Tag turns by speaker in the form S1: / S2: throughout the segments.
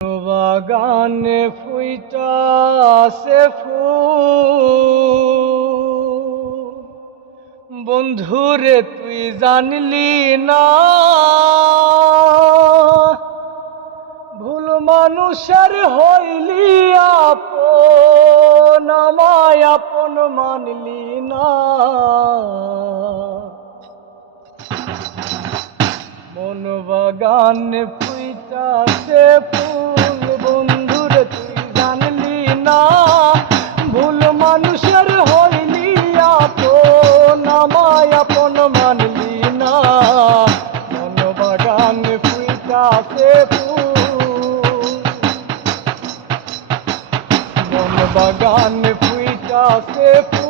S1: বাগানে ফুইটাছে ফুল। বন্ধুরে, তুই জানলি না, ভুল মানুষের হইলি আপন, আমায় আপন মানলি না। মন বাগানে ফুইটাছে ফুল, বন্ধুরে তুই জানলি না? ভুল মানুষের আপন মানলি না। মন বাগানে ফুইটাছে ফুল। মন বাগানে ফুল।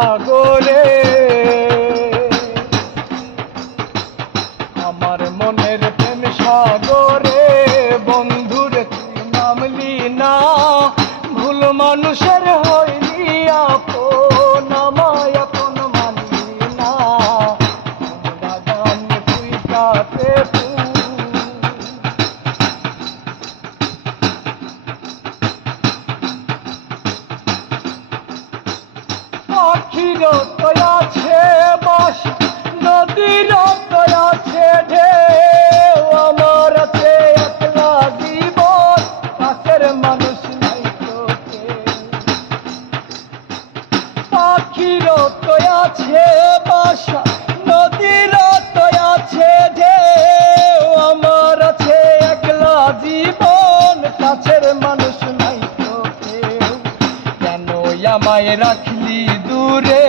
S1: সাগরে আমার মনের প্রেম সাগরে, বন্ধুরে নামলি না ভুল মানুষের হইলি আপন, আমায় আপন মানলি না বাগানে তুই কাতে পাখির আছে বাস নদীর আছে, ঢেউ আমার আছে, একলা জীবন কাছের মানুষ নাই পাখির আছে বাসা নদীর আছে, ঢেউ আমার আছে, একলা জীবন কাছের মানুষ নাই তোকে কেন আমায় রাখলি দূরে।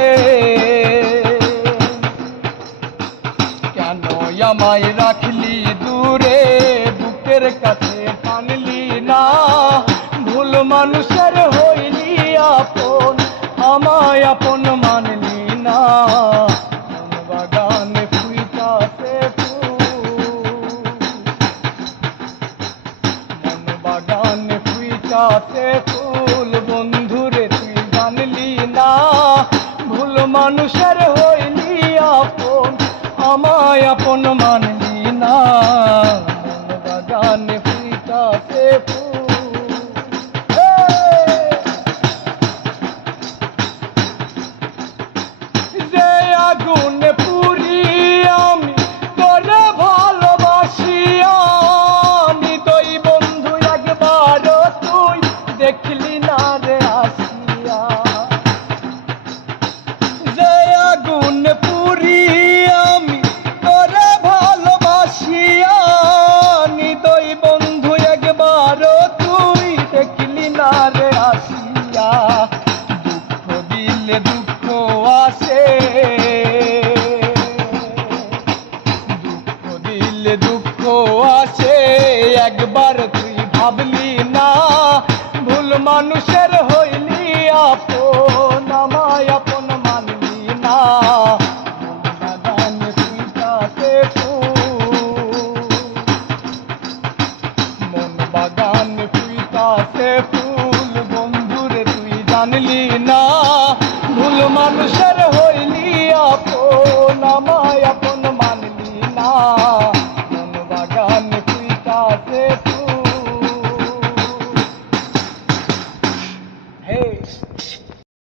S1: কেন আমায় রাখলি দূরে? বুকের কাছে টানলি না। ভুল মানুষের হইলি আপন, আমায় আপন মানলি না। বাগানে ফুইটাছে ফুল। বাগানে ফুইটাছে ফুল। মানুষের হইলি আপন আমায় আপন মানলি না। বাগানে ফুইটাছে ফুল মানুষের হইলি আপন আমায় আপন মানলি না। মন বাগানে ফুইটাছে ফুল বন্ধুরে তুই জানলি